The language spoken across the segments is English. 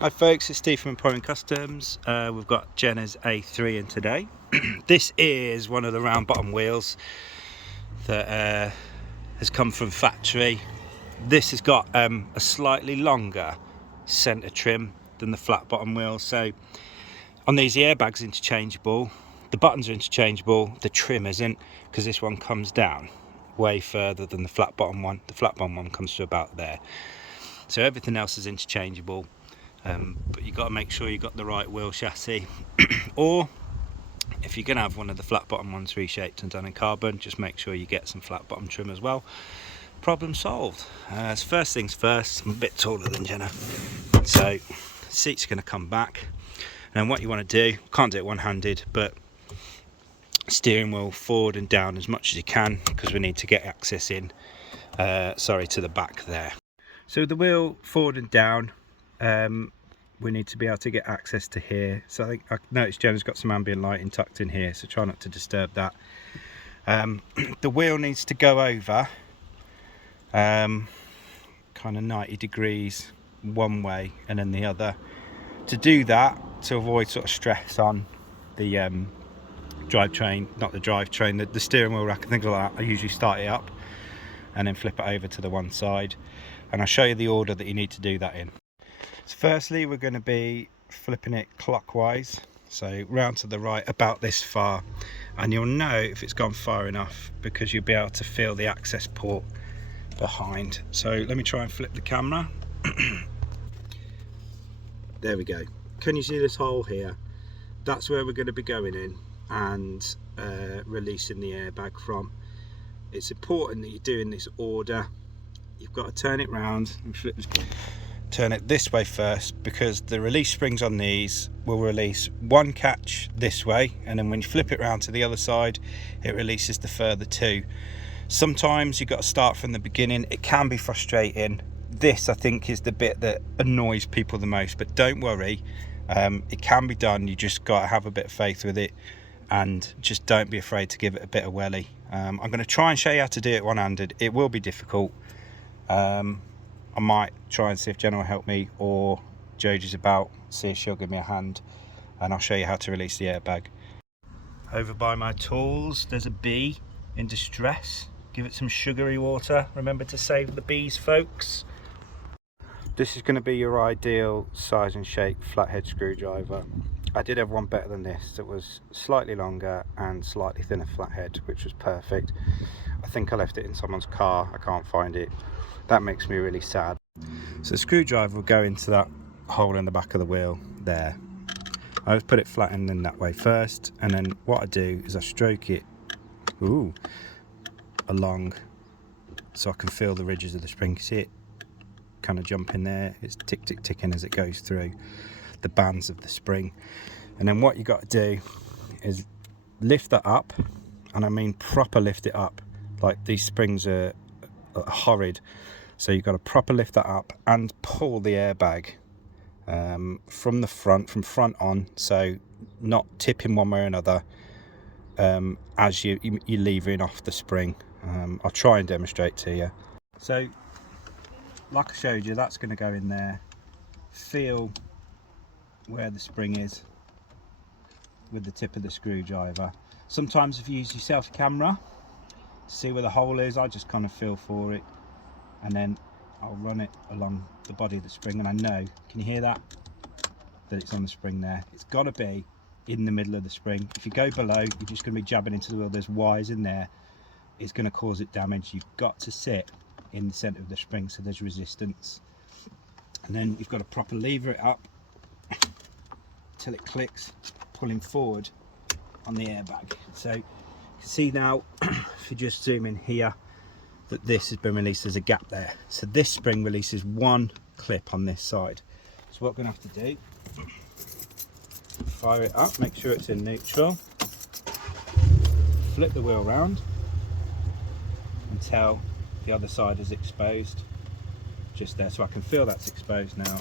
Hi folks, it's Steve from Emporium Customs. We've got Jenna's A3 in today. This is one of the round bottom wheels that has come from factory. This has got a slightly longer centre trim than the flat bottom wheel. So on these, the airbag's interchangeable, the buttons are interchangeable, the trim isn't, because this one comes down way further than the flat bottom one. The flat bottom one comes to about there. So everything else is interchangeable. But you've got to make sure you've got the right wheel chassis or if you're going to have one of the flat bottom ones reshaped and done in carbon, just make sure you get some flat bottom trim as well. Problem solved. So first things first, I'm a bit taller than Jenna, so seat's going to come back, and what you want to do, can't do it one-handed, but steering wheel forward and down as much as you can, because we need to get access in to the back there. So the wheel forward and down, we need to be able to get access to here. So I noticed Jenna's got some ambient lighting tucked in here, so try not to disturb that. The wheel needs to go over kind of 90 degrees one way and then the other. To do that, to avoid sort of stress on the drivetrain, not the drivetrain, the steering wheel rack and things like that, I usually start it up and then flip it over to the one side, and I'll show you the order that you need to do that in. So firstly, we're going to be flipping it clockwise, so round to the right about this far, and you'll know if it's gone far enough because you'll be able to feel the access port behind. So let me try and flip the camera. There we go. Can you see this hole here? That's where we're going to be going in and releasing the airbag from. It's important that you do in this order. You've got to turn it round and flip this. Turn it this way first, because the release springs on these will release one catch this way, and then when you flip it around to the other side, it releases the further two. Sometimes you've got to start from the beginning. It can be frustrating. This, I think, is the bit that annoys people the most, but don't worry, it can be done. You just got to have a bit of faith with it, and just don't be afraid to give it a bit of welly. I'm going to try and show you how to do it one-handed. It will be difficult. I might try and see if Jenna will help me, or Jodie's about, see if she'll give me a hand, and I'll show you how to release the airbag. Over by my tools, there's a bee in distress. Give it some sugary water. Remember to save the bees, folks. This is going to be your ideal size and shape flathead screwdriver. I did have one better than this that was slightly longer and slightly thinner flathead, which was perfect. I think I left it in someone's car. I can't find it. That makes me really sad. So the screwdriver will go into that hole in the back of the wheel there. I always put it flattened in that way first, and then what I do is I stroke it along so I can feel the ridges of the spring. See it kind of jump in there. It's tick tick ticking as it goes through the bands of the spring. And then what you got to do is lift that up, and I mean proper lift it up. Like, these springs are horrid, so you've got to proper lift that up and pull the airbag from the front, from front on, so not tipping one way or another as you're levering off the spring. I'll try and demonstrate to you. So like I showed you, that's going to go in there. Feel where the spring is with the tip of the screwdriver. Sometimes if you use your selfie camera to see where the hole is, I just kind of feel for it, and then I'll run it along the body of the spring, and I know, can you hear that it's on the spring there? It's got to be in the middle of the spring. If you go below, you're just going to be jabbing into the wheel. There's wires in there, it's going to cause it damage. You've got to sit in the center of the spring so there's resistance, and then you've got to proper lever it up till it clicks, pulling forward on the airbag. So you can see now, if you just zoom in here, that this has been released. There's a gap there, so this spring releases one clip on this side. So what we're going to have to do, fire it up, make sure it's in neutral, flip the wheel around until the other side is exposed, just there, so I can feel that's exposed now.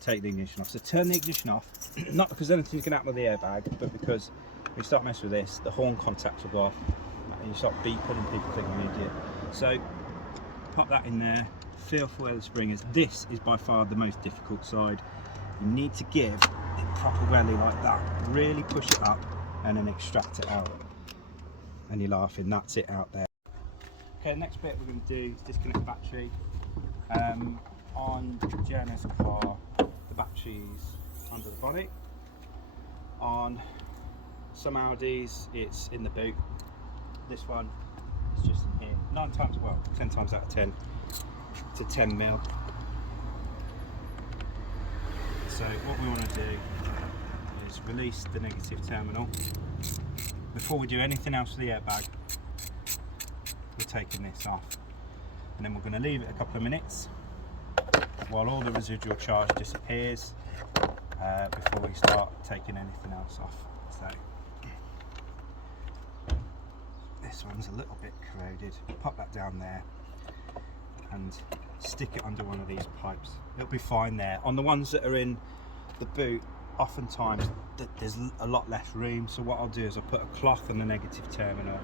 Take the ignition off. So turn the ignition off, not because anything's going to happen with the airbag, but because when you start messing with this, the horn contacts will go off and you start beeping and people think you're an idiot. So pop that in there, feel for where the spring is. This is by far the most difficult side. You need to give it proper welly like that, really push it up and then extract it out. And you're laughing, that's it out there. Okay, next bit we're going to do is disconnect the battery. On Jenna's car, the battery's under the bonnet. On some Audis, it's in the boot. This one is just in here. 10 times out of 10, it's a 10 mil. So what we want to do is release the negative terminal. Before we do anything else with the airbag, we're taking this off. And then we're going to leave it a couple of minutes while all the residual charge disappears before we start taking anything else off. So this one's a little bit corroded. Pop that down there and stick it under one of these pipes. It'll be fine there. On the ones that are in the boot, oftentimes there's a lot less room, so what I'll do is I'll put a cloth on the negative terminal,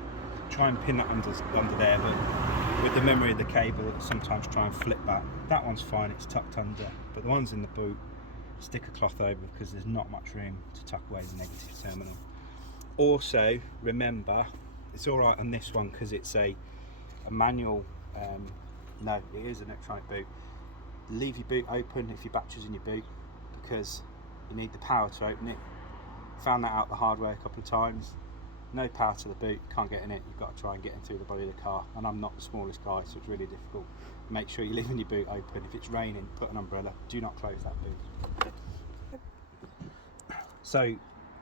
try and pin that under there, but with the memory of the cable, sometimes try and flip back. That one's fine, it's tucked under, but the ones in the boot, stick a cloth over because there's not much room to tuck away the negative terminal. Also, remember, it's all right on this one because it's a manual. No, it is an electronic boot. Leave your boot open if your battery's in your boot because you need the power to open it. Found that out the hard way a couple of times. No power to the boot, can't get in it. You've got to try and get in through the body of the car. And I'm not the smallest guy, so it's really difficult. Make sure you're leaving your boot open. If it's raining, put an umbrella. Do not close that boot. So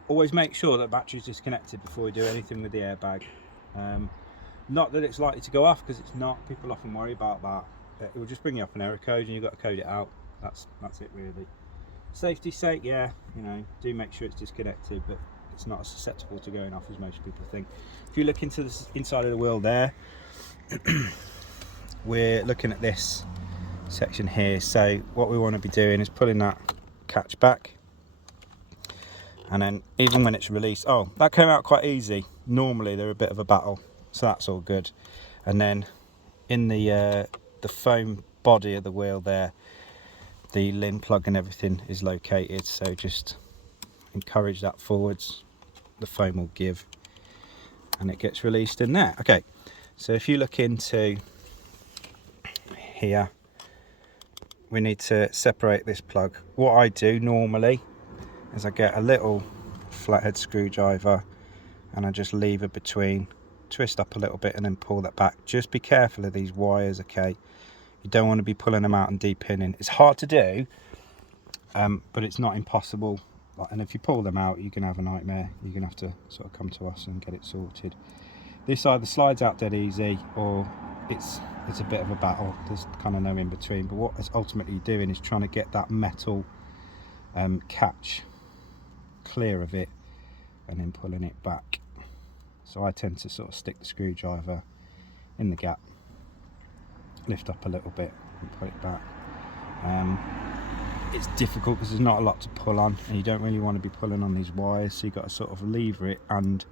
always make sure that battery's disconnected before we do anything with the airbag. Not that it's likely to go off, because it's not. People often worry about that. It will just bring you up an error code and you've got to code it out. That's it really. Safety's sake, yeah, you know, do make sure it's disconnected, but it's not as susceptible to going off as most people think. If you look into the inside of the wheel there, we're looking at this section here. So what we want to be doing is pulling that catch back, and then even when it's released, oh, that came out quite easy. Normally they're a bit of a battle, so that's all good. And then in the foam body of the wheel there, the lin plug and everything is located, so just encourage that forwards, the foam will give and it gets released in there. Okay, so if you look into here, we need to separate this plug. What I do normally is I get a little flathead screwdriver and I just leave it between, twist up a little bit and then pull that back. Just be careful of these wires, okay? You don't want to be pulling them out and de-pinning. It's hard to do, but it's not impossible. And if you pull them out, you can have a nightmare. You're going to have to sort of come to us and get it sorted. This either slides out dead easy or it's a bit of a battle. There's kind of no in between. But what it's ultimately doing is trying to get that metal catch clear of it and then pulling it back. So I tend to sort of stick the screwdriver in the gap, lift up a little bit and put it back. It's difficult because there's not a lot to pull on and you don't really want to be pulling on these wires, so you've got to sort of lever it and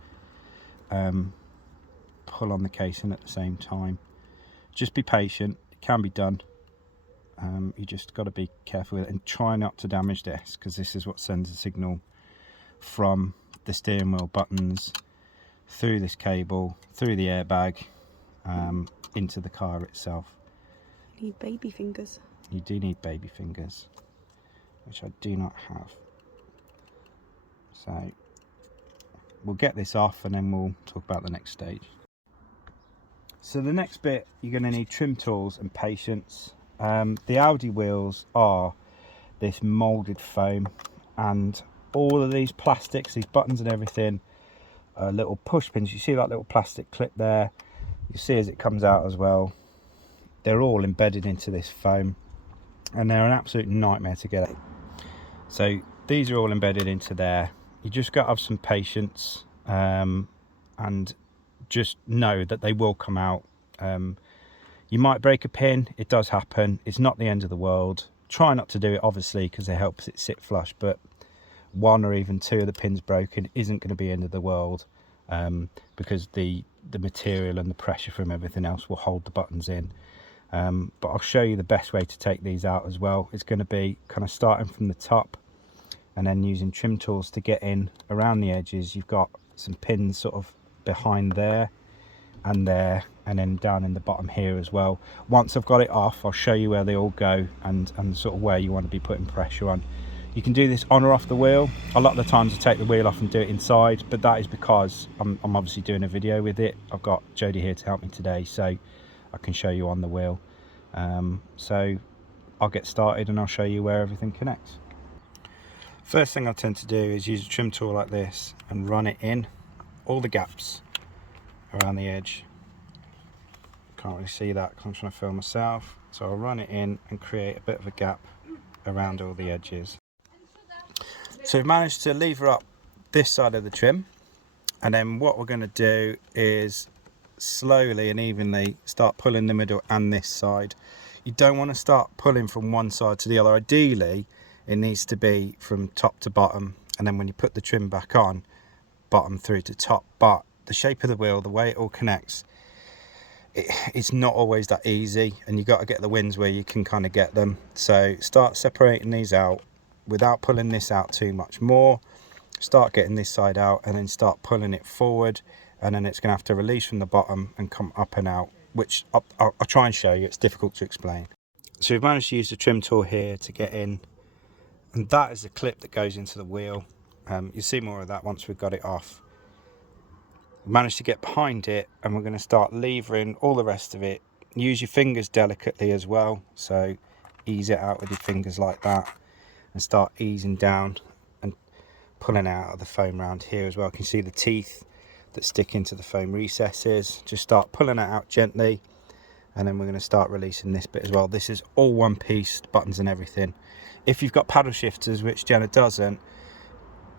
pull on the casing at the same time. Just be patient, it can be done. You just got to be careful with it and try not to damage this, because this is what sends a signal from the steering wheel buttons through this cable, through the airbag, into the car itself. You need baby fingers. You do need baby fingers, which I do not have. So we'll get this off and then we'll talk about the next stage. So the next bit, you're going to need trim tools and patience. The Audi wheels are this moulded foam, and all of these plastics, these buttons and everything, are little push pins. You see that little plastic clip there? You see as it comes out as well, they're all embedded into this foam and they're an absolute nightmare to get out. So these are all embedded into there. You just got to have some patience and just know that they will come out. You might break a pin, it does happen, it's not the end of the world. Try not to do it obviously because it helps it sit flush, but one or even two of the pins broken isn't going to be the end of the world, because the material and the pressure from everything else will hold the buttons in. but I'll show you the best way to take these out as well. It's going to be kind of starting from the top and then using trim tools to get in around the edges. You've got some pins sort of behind there and there, and then down in the bottom here as well. Once I've got it off, I'll show you where they all go and sort of where you want to be putting pressure on. You can do this on or off the wheel. A lot of the times I take the wheel off and do it inside, but that is because I'm obviously doing a video with it. I've got Jodie here to help me today, so I can show you on the wheel. So I'll get started and I'll show you where everything connects. First thing I tend to do is use a trim tool like this and run it in all the gaps around the edge. Can't really see that because I'm trying to film myself, so I'll run it in and create a bit of a gap around all the edges. So we've managed to lever up this side of the trim, and then what we're going to do is slowly and evenly start pulling the middle and this side. You don't want to start pulling from one side to the other. Ideally it needs to be from top to bottom, and then when you put the trim back on, bottom through to top. But the shape of the wheel, the way it all connects, it's not always that easy, and you've got to get the wins where you can kind of get them. So start separating these out without pulling this out too much more. Start getting this side out and then start pulling it forward, and then it's going to have to release from the bottom and come up and out, which I'll try and show you. It's difficult to explain. So we've managed to use the trim tool here to get in, and that is the clip that goes into the wheel. You'll see more of that once we've got it off. Managed to get behind it, and we're going to start levering all the rest of it. Use your fingers delicately as well, so ease it out with your fingers like that and start easing down and pulling out of the foam around here as well. You can see the teeth that stick into the foam recesses. Just start pulling it out gently, and then we're going to start releasing this bit as well. This is all one piece, buttons and everything. If you've got paddle shifters, which Jenna doesn't,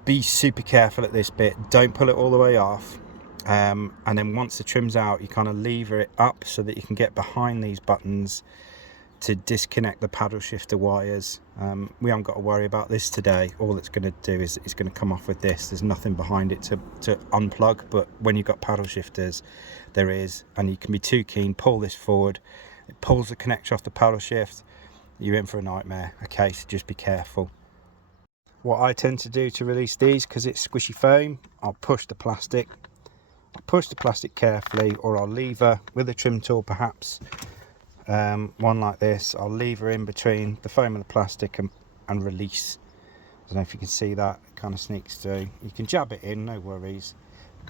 be super careful at this bit. Don't pull it all the way off. And then once the trim's out, you kind of lever it up so that you can get behind these buttons to disconnect the paddle shifter wires. We haven't got to worry about this today. All it's going to do is it's going to come off with this. There's nothing behind it to unplug, but when you've got paddle shifters, there is, and you can be too keen, pull this forward, it pulls the connector off the paddle shift, you're in for a nightmare. Okay, so just be careful. What I tend to do to release these, because it's squishy foam, I'll push the plastic carefully, or I'll lever with a trim tool perhaps. One like this, I'll lever in between the foam and the plastic and release. I don't know if you can see that, it kind of sneaks through. You can jab it in, no worries.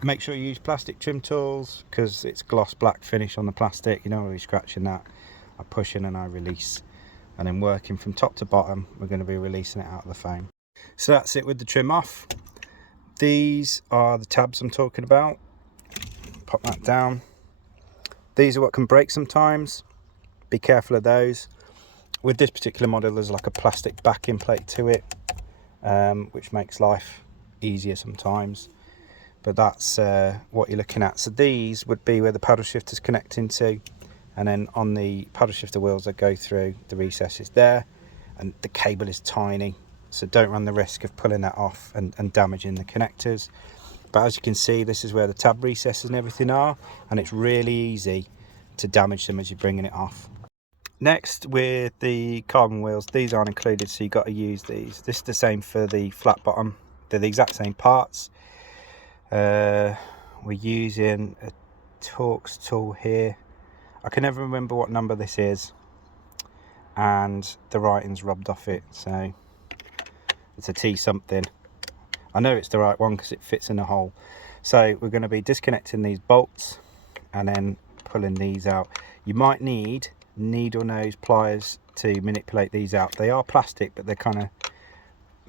Make sure you use plastic trim tools because it's gloss black finish on the plastic. You don't want to be scratching that. I push in and I release, and then working from top to bottom, we're going to be releasing it out of the foam. So that's it with the trim off. These are the tabs I'm talking about. Pop that down. These are what can break sometimes. Be careful of those. With this particular model, there's like a plastic backing plate to it, which makes life easier sometimes. But that's what you're looking at. So these would be where the paddle shifter's connecting to, and then on the paddle shifter wheels that go through the recesses there, and the cable is tiny, so don't run the risk of pulling that off and damaging the connectors. But as you can see, this is where the tab recesses and everything are, and it's really easy to damage them as you're bringing it off. Next, with the carbon wheels, these aren't included, so you've got to use these. This is the same for the flat bottom. They're the exact same parts. We're using a Torx tool here. I can never remember what number this is, and the writing's rubbed off it, so it's a T something. I know it's the right one because it fits in a hole. So we're going to be disconnecting these bolts and then pulling these out. You might need needle nose pliers to manipulate these out. They are plastic, but they're kind of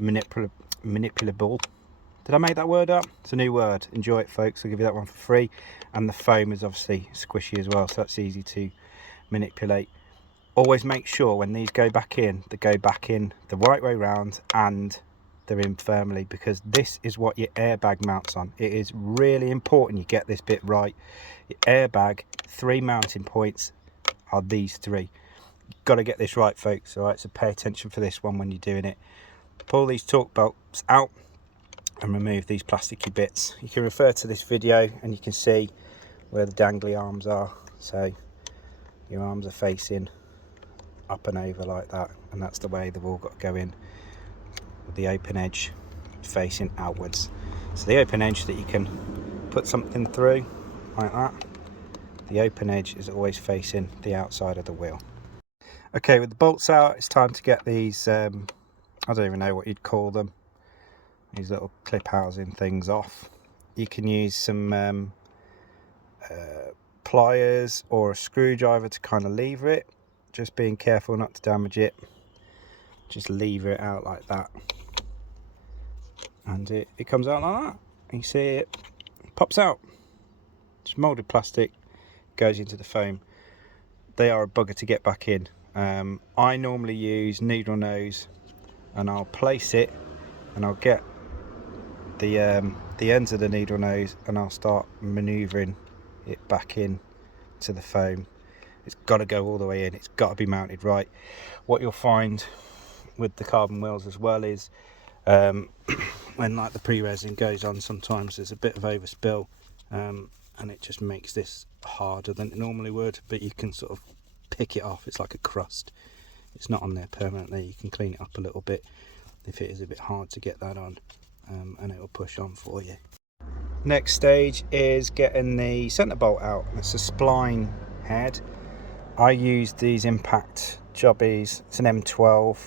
manipulable. Did I make that word up? It's a new word. Enjoy it, folks. I'll give you that one for free. And the foam is obviously squishy as well, so that's easy to manipulate. Always make sure when these go back in, they go back in the right way round and they're in firmly, because this is what your airbag mounts on. It is really important you get this bit right. Your airbag 3 mounting points are these 3. You've got to get this right, folks. All right, so pay attention for this one when you're doing it. Pull these torque bolts out and remove these plasticky bits. You can refer to this video and you can see where the dangly arms are. So your arms are facing up and over like that, and that's the way they've all got to go in, with the open edge facing outwards. So the open edge that you can put something through like that, the open edge is always facing the outside of the wheel. Okay, with the bolts out, it's time to get these I don't even know what you'd call them, these little clip housing things off. You can use some pliers or a screwdriver to kind of lever it, just being careful not to damage it. Just lever it out like that, and it comes out like that. You see it pops out. It's moulded plastic, goes into the foam. They are a bugger to get back in. I normally use needle nose, and I'll place it and I'll get the ends of the needle nose and I'll start manoeuvring it back in to the foam. It's got to go all the way in, it's got to be mounted right. What you'll find with the carbon wheels as well is when like the pre-resin goes on, sometimes there's a bit of overspill, and it just makes this harder than it normally would, but you can sort of pick it off. It's like a crust, it's not on there permanently. You can clean it up a little bit if it is a bit hard to get that on, and it will push on for you. Next stage is getting the centre bolt out. It's a spline head. I use these impact jobbies. It's an M12.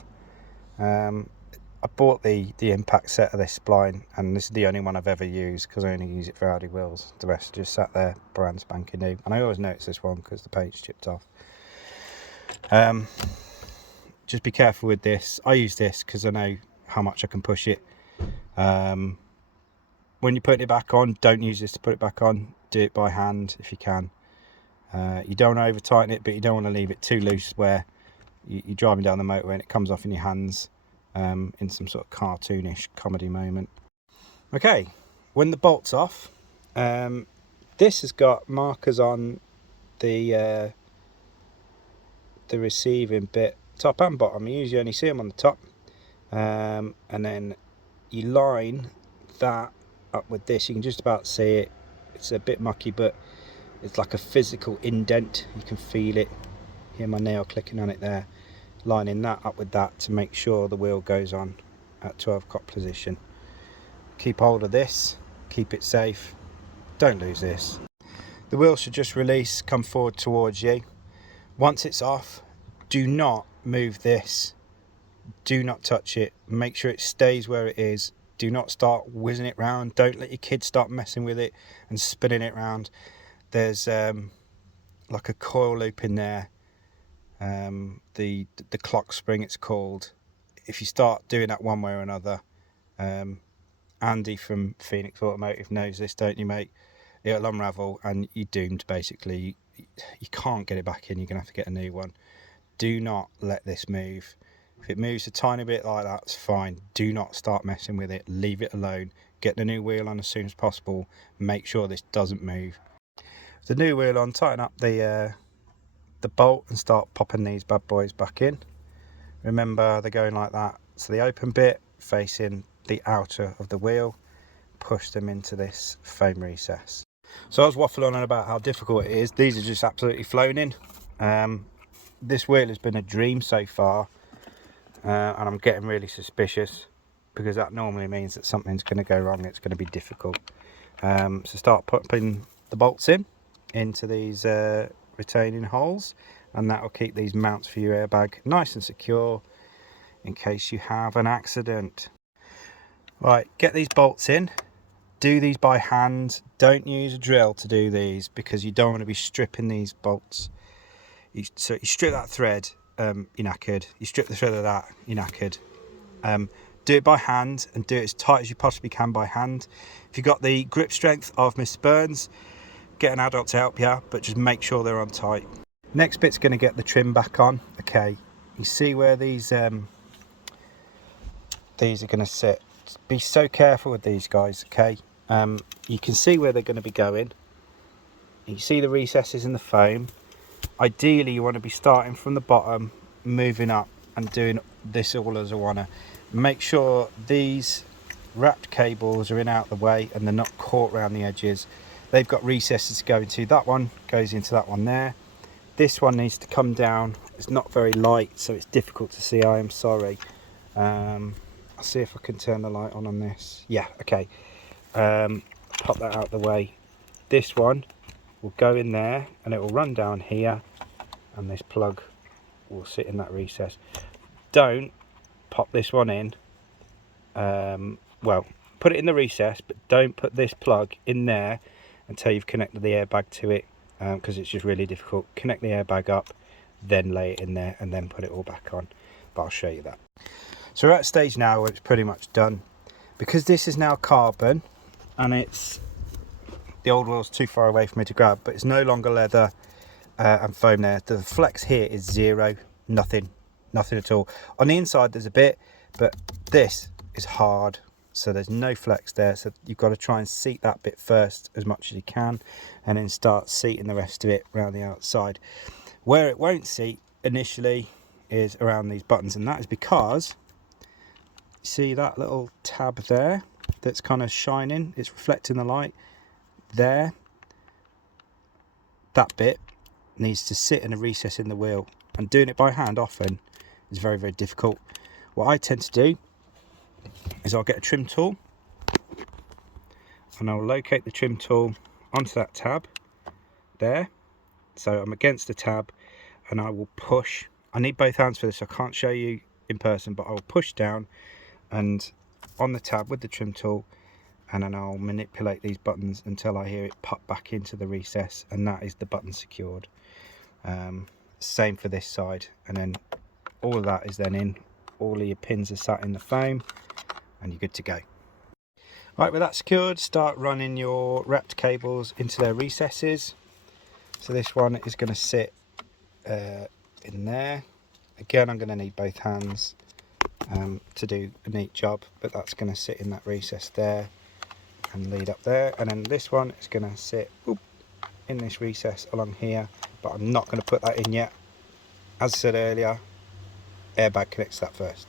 I bought the impact set of this spline, and this is the only one I've ever used because I only use it for Audi wheels. The rest just sat there brand spanking new, and I always notice this one because the paint's chipped off. Just be careful with this. I use this because I know how much I can push it. When you're putting it back on, don't use this to put it back on. Do it by hand if you can. You don't want to over tighten it, but you don't want to leave it too loose where you're driving down the motorway and it comes off in your hands in some sort of cartoonish comedy moment. Okay, when the bolt's off, this has got markers on the receiving bit, top and bottom. You usually only see them on the top, and then you line that up with this. You can just about see it. It's a bit mucky, but it's like a physical indent. You can feel it. Hear my nail clicking on it there. Lining that up with that to make sure the wheel goes on at 12 o'clock position. Keep hold of this, keep it safe, don't lose this. The wheel should just release, come forward towards you. Once it's off, do not move this, do not touch it, make sure it stays where it is. Do not start whizzing it round. Don't let your kids start messing with it and spinning it round. There's like a coil loop in there, the clock spring it's called. If you start doing that one way or another, Andy from Phoenix Automotive knows this, don't you, mate? It'll unravel and you're doomed basically. You can't get it back in, you're gonna have to get a new one. Do not let this move. If it moves a tiny bit like that, it's fine. Do not start messing with it, leave it alone. Get the new wheel on as soon as possible. Make sure this doesn't move. The new wheel on, tighten up the bolt and start popping these bad boys back in. Remember, they're going like that. So the open bit facing the outer of the wheel, push them into this foam recess. So I was waffling on about how difficult it is. These are just absolutely flown in. This wheel has been a dream so far, and I'm getting really suspicious because that normally means that something's going to go wrong. It's going to be difficult. So start putting the bolts into these retaining holes, and that will keep these mounts for your airbag nice and secure in case you have an accident. Right, get these bolts in. Do these by hand. Don't use a drill to do these because you don't want to be stripping these bolts. So you strip that thread, you're knackered. You strip the thread of that, you're knackered. Do it by hand and do it as tight as you possibly can by hand. If you've got the grip strength of Miss Burns, get an adult to help you, but just make sure they're on tight. Next bit's going to get the trim back on. Okay, you see where these are going to sit. Be so careful with these guys, okay? You can see where they're going to be going. You see the recesses in the foam. Ideally, you want to be starting from the bottom, moving up and doing this all as a one. Make sure these wrapped cables are in out the way and they're not caught around the edges. They've got recesses to go into. That one goes into that one there. This one needs to come down. It's not very light, so it's difficult to see. I am sorry. I'll see if I can turn the light on this. Yeah, okay. Pop that out of the way. This one will go in there and it will run down here, and this plug will sit in that recess. Don't pop this one in. Well, put it in the recess, but don't put this plug in there until you've connected the airbag to it, because it's just really difficult. Connect the airbag up, then lay it in there, and then put it all back on. But I'll show you that. So we're at a stage now where it's pretty much done. Because this is now carbon, and it's the old wheel's too far away for me to grab, but it's no longer leather and foam there. The flex here is zero, nothing at all. On the inside there's a bit, but this is hard, so there's no flex there. So you've got to try and seat that bit first as much as you can, and then start seating the rest of it around the outside. Where it won't seat initially is around these buttons, and that is because see that little tab there that's kind of shining, it's reflecting the light there. That bit needs to sit in a recess in the wheel, and doing it by hand often is very, very difficult. What I tend to do is I'll get a trim tool and I'll locate the trim tool onto that tab there. So I'm against the tab and I will push. I need both hands for this, I can't show you in person, but I'll push down and on the tab with the trim tool, and then I'll manipulate these buttons until I hear it pop back into the recess, and that is the button secured. Same for this side, and then all of that is then in. All of your pins are sat in the foam and you're good to go. Right, with that secured, start running your wrapped cables into their recesses. So this one is going to sit in there. Again, I'm going to need both hands to do a neat job, but that's going to sit in that recess there and lead up there. And then this one is going to sit in this recess along here, but I'm not going to put that in yet. As I said earlier, airbag connects that first.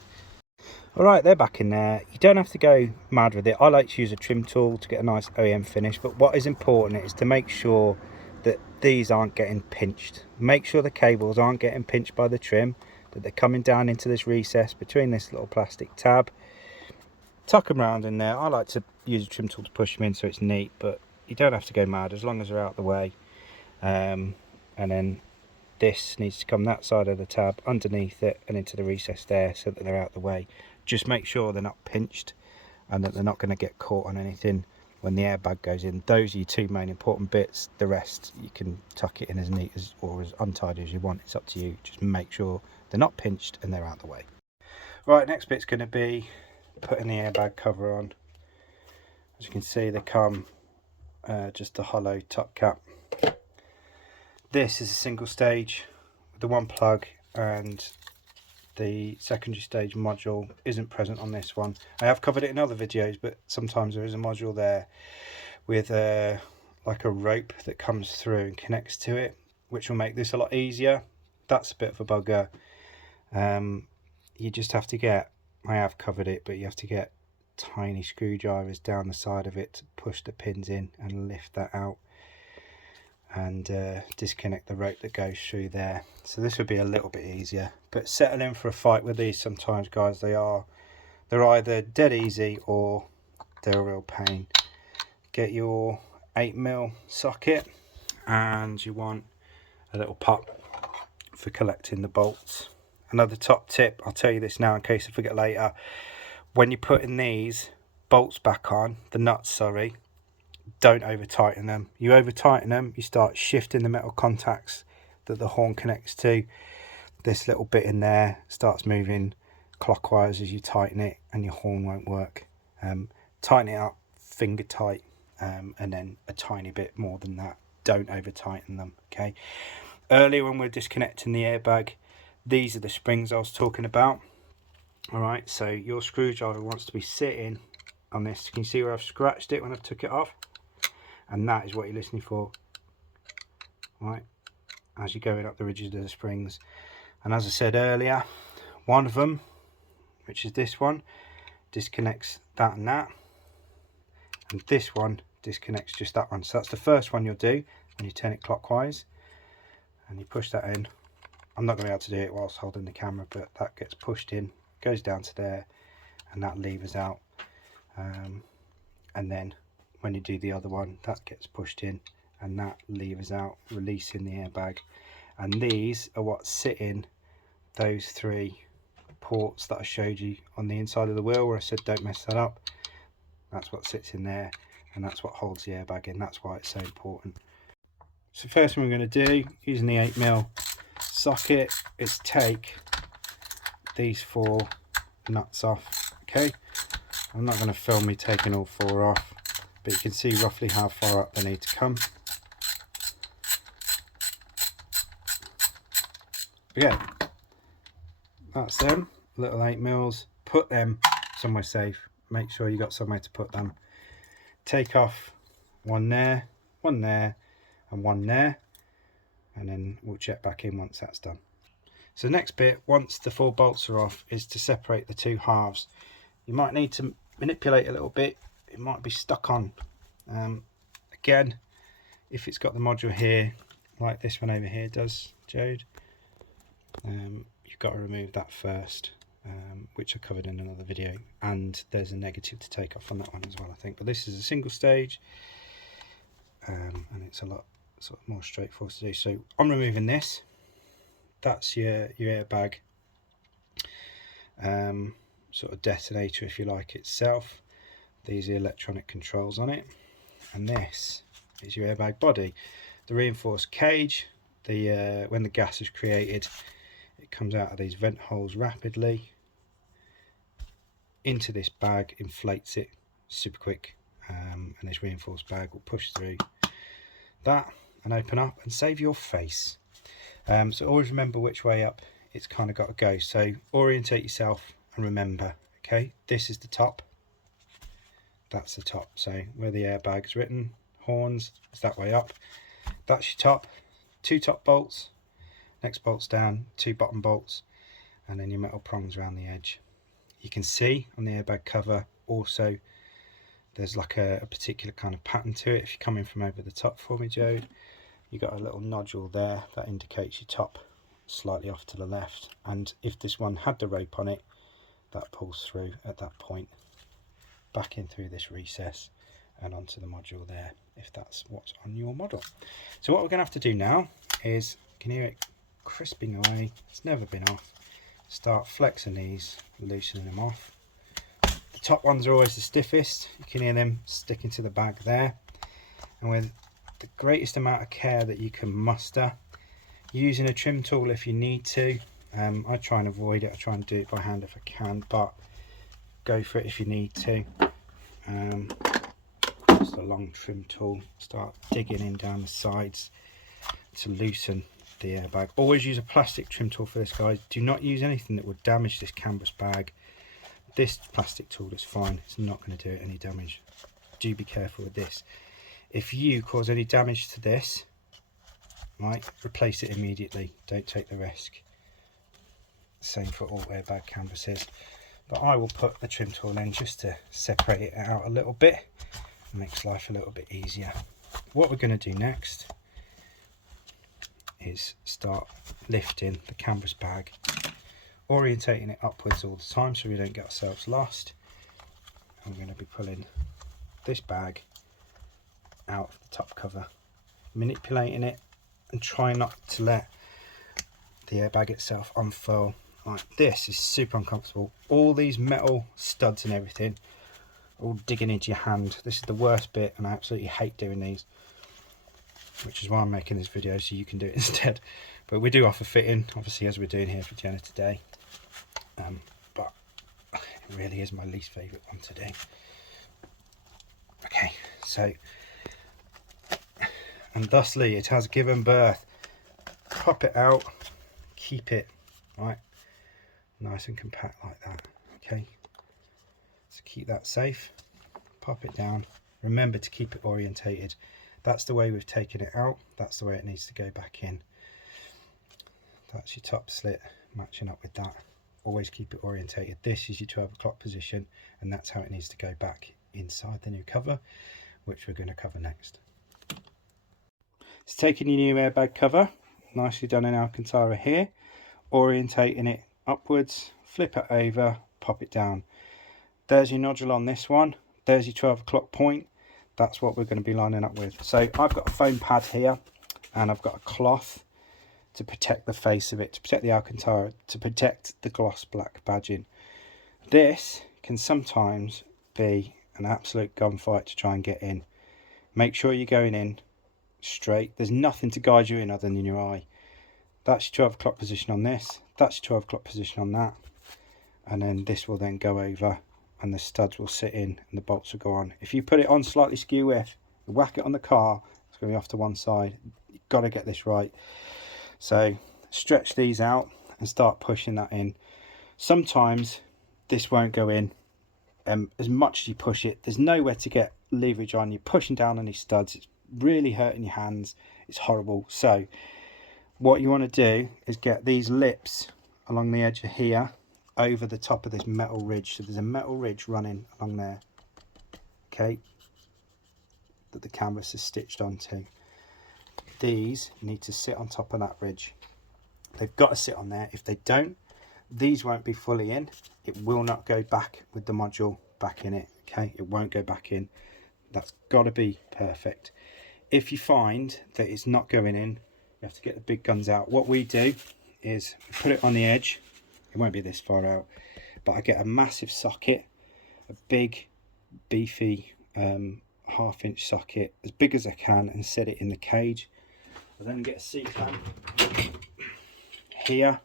Alright, they're back in there. You don't have to go mad with it. I like to use a trim tool to get a nice OEM finish, but what is important is to make sure that these aren't getting pinched. Make sure the cables aren't getting pinched by the trim, that they're coming down into this recess between this little plastic tab. Tuck them around in there. I like to use a trim tool to push them in so it's neat, but you don't have to go mad as long as they're out of the way. And then this needs to come that side of the tab underneath it and into the recess there so that they're out of the way. Just make sure they're not pinched and that they're not going to get caught on anything when the airbag goes in. Those are your two main important bits. The rest you can tuck it in as neat as or as untidy as you want. It's up to you. Just make sure they're not pinched and they're out of the way. Right, next bit's going to be putting the airbag cover on. As you can see, they come just a hollow top cap. This is a single stage with the one plug, and the secondary stage module isn't present on this one. I have covered it in other videos, but sometimes there is a module there with like a rope that comes through and connects to it, which will make this a lot easier. That's a bit of a bugger. You just have to get, I have covered it, but you have to get tiny screwdrivers down the side of it to push the pins in and lift that out, and disconnect the rope that goes through there. So this would be a little bit easier, but settle in for a fight with these sometimes, guys. They're either dead easy or they're a real pain. Get your 8mm socket, and you want a little pop for collecting the bolts. Another top tip, I'll tell you this now in case I forget later, when you're putting these bolts back on, the nuts, sorry, don't over tighten them. You over tighten them, you start shifting the metal contacts that the horn connects to. This little bit in there starts moving clockwise as you tighten it, and your horn won't work. Tighten it up finger tight, and then a tiny bit more than that. Don't over tighten them. Okay, earlier when we're disconnecting the airbag, these are the springs I was talking about. All right, so your screwdriver wants to be sitting on this. Can you see where I've scratched it when I took it off? And that is what you're listening for, right, as you're going up the ridges of the springs. And as I said earlier, one of them, which is this one, disconnects that and that, and this one disconnects just that one. So that's the first one you'll do when you turn it clockwise. and you push that in. I'm not going to be able to do it whilst holding the camera, but that gets pushed in, goes down to there, and that levers out. And then when you do the other one, that gets pushed in and that levers out, releasing the airbag. And these are what sit in those 3 ports that I showed you on the inside of the wheel, where I said don't mess that up. That's what sits in there, and that's what holds the airbag in. That's why it's so important. So first thing we're going to do, using the 8mm socket, is take these 4 nuts off. Okay, I'm not going to film me taking all 4 off, but you can see roughly how far up they need to come. But yeah, that's them, little 8mm. Put them somewhere safe. Make sure you got somewhere to put them. Take off one there, and one there, and then we'll check back in once that's done. So the next bit, once the 4 bolts are off, is to separate the 2 halves. You might need to manipulate a little bit. It might be stuck on. Again, if it's got the module here, like this one over here does, Jode, you've got to remove that first, which I covered in another video, and there's a negative to take off on that one as well, I think. But this is a single stage, and it's a lot sort of more straightforward to do. So I'm removing this. That's your airbag sort of detonator, if you like, itself. These are the electronic controls on it, and this is your airbag body. The reinforced cage, when the gas is created, it comes out of these vent holes rapidly into this bag, inflates it super quick, and this reinforced bag will push through that and open up and save your face. So always remember which way up it's kind of got to go. So orientate yourself and remember, okay, this is the top, that's the top. So where the airbag's written, horns, is that way up. That's your top. 2 top bolts, next bolts down, 2 bottom bolts, and then your metal prongs around the edge. You can see on the airbag cover also there's like a particular kind of pattern to it. If you're coming from over the top for me, Jode, you got a little nodule there that indicates your top slightly off to the left, and if this one had the rope on it, that pulls through at that point, back in through this recess and onto the module there, if that's what's on your model. So what we're going to have to do now is, you can hear it crisping away, it's never been off. Start flexing these, loosening them off. The top ones are always the stiffest, you can hear them sticking to the bag there, and with the greatest amount of care that you can muster, using a trim tool if you need to. I try and avoid it, I try and do it by hand if I can, but go for it if you need to. Just a long trim tool, start digging in down the sides to loosen the airbag. Always use a plastic trim tool for this, guys. Do not use anything that would damage this canvas bag. This plastic tool is fine, it's not going to do it any damage. Do be careful with this. If you cause any damage to this, right, replace it immediately, don't take the risk. Same for all airbag canvases, but I will put the trim tool in just to separate it out a little bit. It makes life a little bit easier. What we're going to do next is start lifting the canvas bag, orientating it upwards all the time so we don't get ourselves lost. I'm going to be pulling this bag out of the top cover, manipulating it and trying not to let the airbag itself unfurl. Like, this is super uncomfortable. All these metal studs and everything all digging into your hand. This is the worst bit, and I absolutely hate doing these, which is why I'm making this video, so you can do it instead. But we do offer fitting, obviously, as we're doing here for Jenna today, but it really is my least favourite one to do. Okay, so, and thusly it has given birth. Pop it out, keep it right nice and compact like that. Okay, so keep that safe, pop it down, remember to keep it orientated. That's the way we've taken it out, that's the way it needs to go back in. That's your top slit matching up with that. Always keep it orientated. This is your 12 o'clock position, and that's how it needs to go back inside the new cover, which we're going to cover next. So taking your new airbag cover, nicely done in Alcantara here, orientating it upwards, flip it over, pop it down. There's your nodule on this one, there's your 12 o'clock point. That's what we're going to be lining up with. So I've got a foam pad here, and I've got a cloth to protect the face of it, to protect the Alcantara, to protect the gloss black badging. This can sometimes be an absolute gunfight to try and get in. Make sure you're going in straight. There's nothing to guide you in other than your eye. That's your 12 o'clock position on this, that's your 12 o'clock position on that, and then this will then go over and the studs will sit in and the bolts will go on. If you put it on slightly skew width, whack it on the car, it's going to be off to one side. You've got to get this right. So stretch these out and start pushing that in. Sometimes this won't go in as much as you push it. There's nowhere to get leverage on. You're pushing down on these studs. It's really hurting your hands. It's horrible. So what you want to do is get these lips along the edge of here over the top of this metal ridge. So there's a metal ridge running along there, okay, that the canvas is stitched onto. These need to sit on top of that ridge. They've got to sit on there. If they don't, these won't be fully in. It will not go back with the module back in it, okay? It won't go back in. That's got to be perfect. If you find that it's not going in, you have to get the big guns out. What we do is put it on the edge. It won't be this far out, but I get a massive socket, a big beefy 1/2 inch socket, as big as I can, and set it in the cage. I then get a C-clamp here.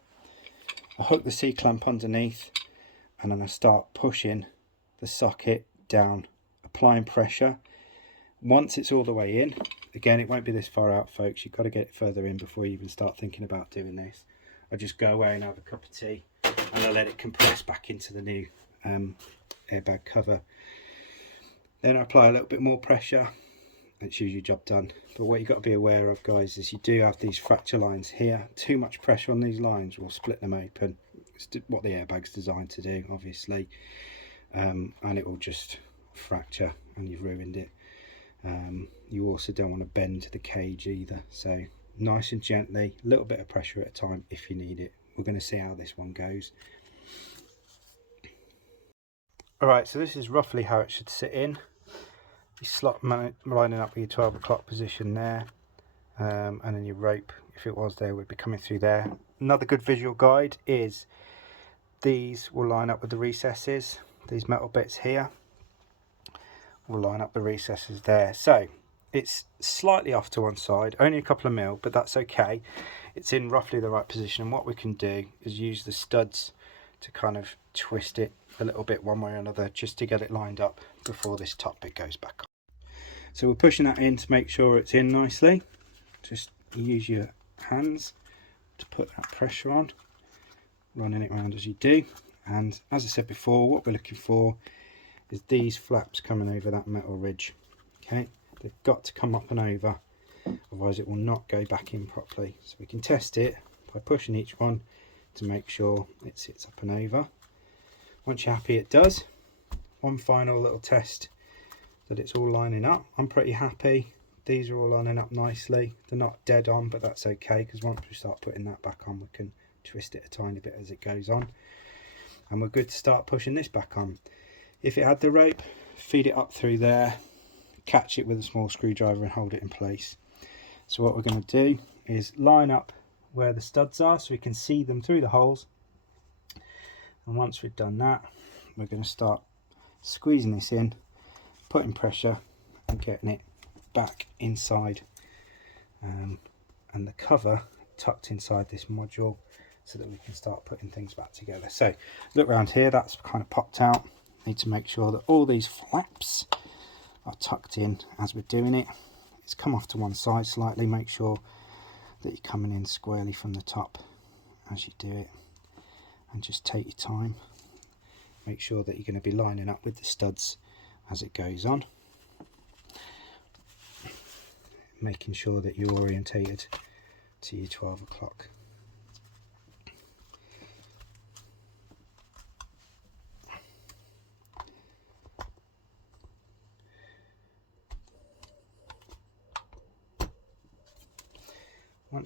I hook the C-clamp underneath, and then I start pushing the socket down, applying pressure. Once it's all the way in, again, it won't be this far out, folks. You've got to get it further in before you even start thinking about doing this. I just go away and have a cup of tea, and I let it compress back into the new airbag cover. Then I apply a little bit more pressure. It's usually job done. But what you've got to be aware of, guys, is you do have these fracture lines here. Too much pressure on these lines will split them open. It's what the airbag's designed to do, obviously, and it will just fracture and you've ruined it. You also don't want to bend the cage either, so nice and gently, a little bit of pressure at a time if you need it. We're going to see how this one goes. Alright, so this is roughly how it should sit in. You slot lining up with your 12 o'clock position there, and then your rope, if it was there, would be coming through there. Another good visual guide is these will line up with the recesses. These metal bits here will line up the recesses there. So it's slightly off to one side, only a couple of mil, but that's okay. It's in roughly the right position, and what we can do is use the studs to kind of twist it a little bit one way or another, just to get it lined up before this top bit goes back on. So we're pushing that in to make sure it's in nicely. Just use your hands to put that pressure on, running it around as you do. And as I said before, what we're looking for is these flaps coming over that metal ridge. Okay, they've got to come up and over, otherwise it will not go back in properly. So we can test it by pushing each one to make sure it sits up and over. Once you're happy it does, one final little test that it's all lining up. I'm pretty happy. These are all lining up nicely. They're not dead on, but that's okay, because once we start putting that back on, we can twist it a tiny bit as it goes on. And we're good to start pushing this back on. If it had the rope, feed it up through there, catch it with a small screwdriver and hold it in place. So what we're going to do is line up where the studs are so we can see them through the holes. And once we've done that, we're going to start squeezing this in, putting pressure and getting it back inside, and the cover tucked inside this module so that we can start putting things back together. So look around here, that's kind of popped out. Need to make sure that all these flaps are tucked in as we're doing it. It's come off to one side slightly. Make sure that you're coming in squarely from the top as you do it, and just take your time. Make sure that you're going to be lining up with the studs as it goes on, making sure that you're orientated to your 12 o'clock.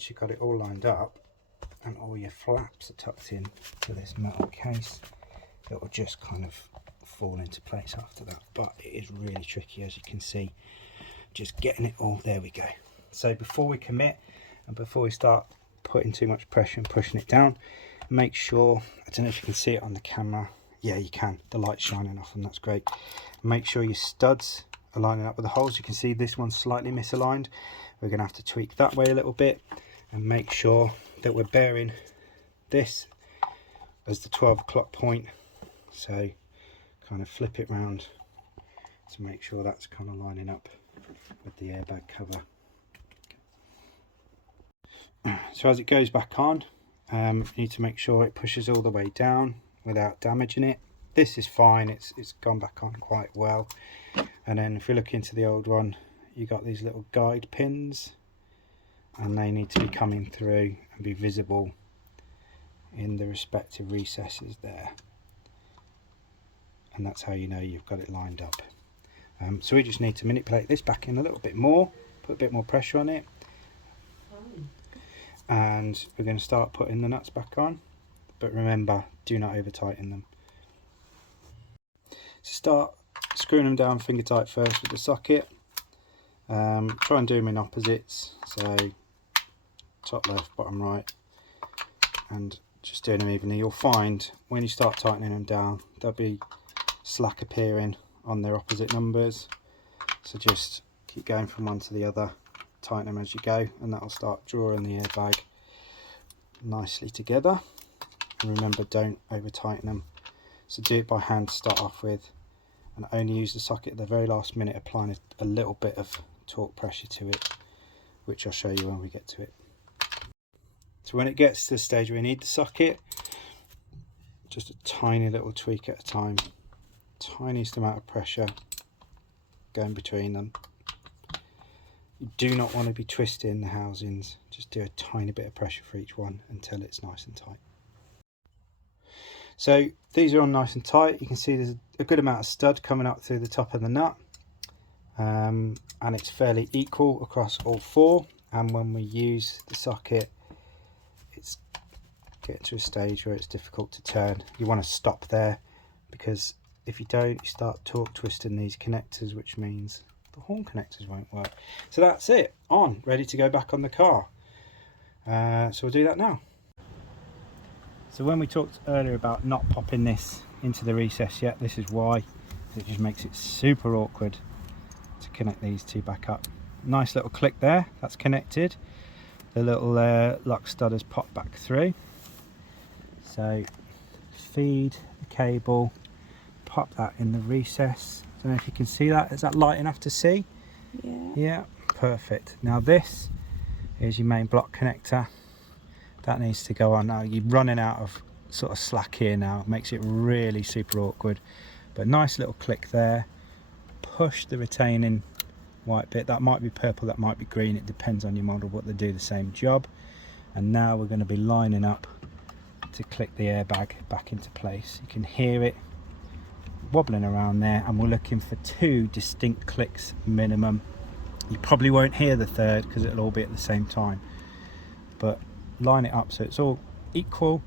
once you've got it all lined up and all your flaps are tucked in to this metal case, it will just kind of fall into place after that. But it is really tricky, as you can see, just getting it all. There we go. So before we commit and before we start putting too much pressure and pushing it down, make sure, I don't know if you can see it on the camera, yeah you can, the light's shining off and that's great. Make sure your studs are lining up with the holes. You can see this one's slightly misaligned. We're going to have to tweak that way a little bit and make sure that we're bearing this as the 12 o'clock point. So kind of flip it round to make sure that's kind of lining up with the airbag cover. So as it goes back on, you need to make sure it pushes all the way down without damaging it. This is fine, it's gone back on quite well. And then if you look into the old one, you got these little guide pins and they need to be coming through and be visible in the respective recesses there, and that's how you know you've got it lined up. So we just need to manipulate this back in a little bit more, put a bit more pressure on it, and we're going to start putting the nuts back on, but remember, do not over tighten them. So start screwing them down finger tight first with the socket. Try and do them in opposites, so top left, bottom right, and just doing them evenly. You'll find when you start tightening them down, there'll be slack appearing on their opposite numbers, so just keep going from one to the other, tighten them as you go, and that will start drawing the airbag nicely together. And remember, don't over tighten them, so do it by hand to start off with, and only use the socket at the very last minute, applying a little bit of torque pressure to it, which I'll show you when we get to it. So when it gets to the stage where you need the socket, just a tiny little tweak at a time, tiniest amount of pressure going between them. You do not want to be twisting the housings, just do a tiny bit of pressure for each one until it's nice and tight. So these are on nice and tight. You can see there's a good amount of stud coming up through the top of the nut, and it's fairly equal across all four. And when we use the socket, it's getting to a stage where it's difficult to turn. You want to stop there, because if you don't, you start torque twisting these connectors, which means the horn connectors won't work. So that's it, on, ready to go back on the car. So we'll do that now. So when we talked earlier about not popping this into the recess yet, this is why. It just makes it super awkward to connect these two back up. Nice little click there, that's connected. The little lock stud has popped back through. So feed the cable, pop that in the recess. Don't know if you can see that. Is that light enough to see? Yeah. Yeah, perfect. Now this is your main block connector. That needs to go on. Now you're running out of sort of slack here now. It makes it really super awkward. But nice little click there. Push the retaining white bit. That might be purple, that might be green. It depends on your model, but they do the same job. And now we're going to be lining up to click the airbag back into place. You can hear it wobbling around there, and we're looking for 2 distinct clicks minimum. You probably won't hear the third because it'll all be at the same time, but line it up so it's all equal.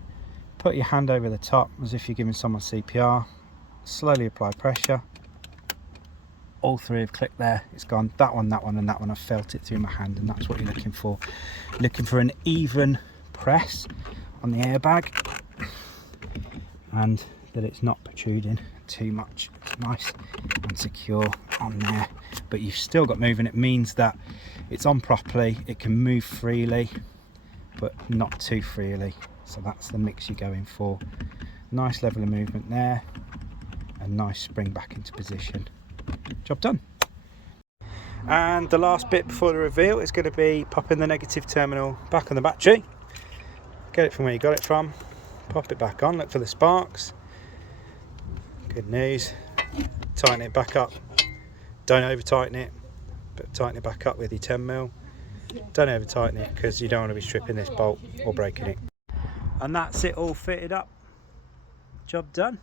Put your hand over the top as if you're giving someone CPR. Slowly apply pressure. All 3 have clicked there. It's gone. That one, and that one. I've felt it through my hand, and that's what you're looking for. Looking for an even press on the airbag, and that it's not protruding too much. It's nice and secure on there, but you've still got moving. It means that it's on properly. It can move freely, but not too freely. So that's the mix you're going for. Nice level of movement there, and nice spring back into position. Job done. And the last bit before the reveal is going to be popping the negative terminal back on the battery. Get it from where you got it from, pop it back on, look for the sparks. Good news. Tighten it back up. Don't over tighten it, but tighten it back up with your 10mm. Don't over tighten it because you don't want to be stripping this bolt or breaking it. And that's it all fitted up. Job done.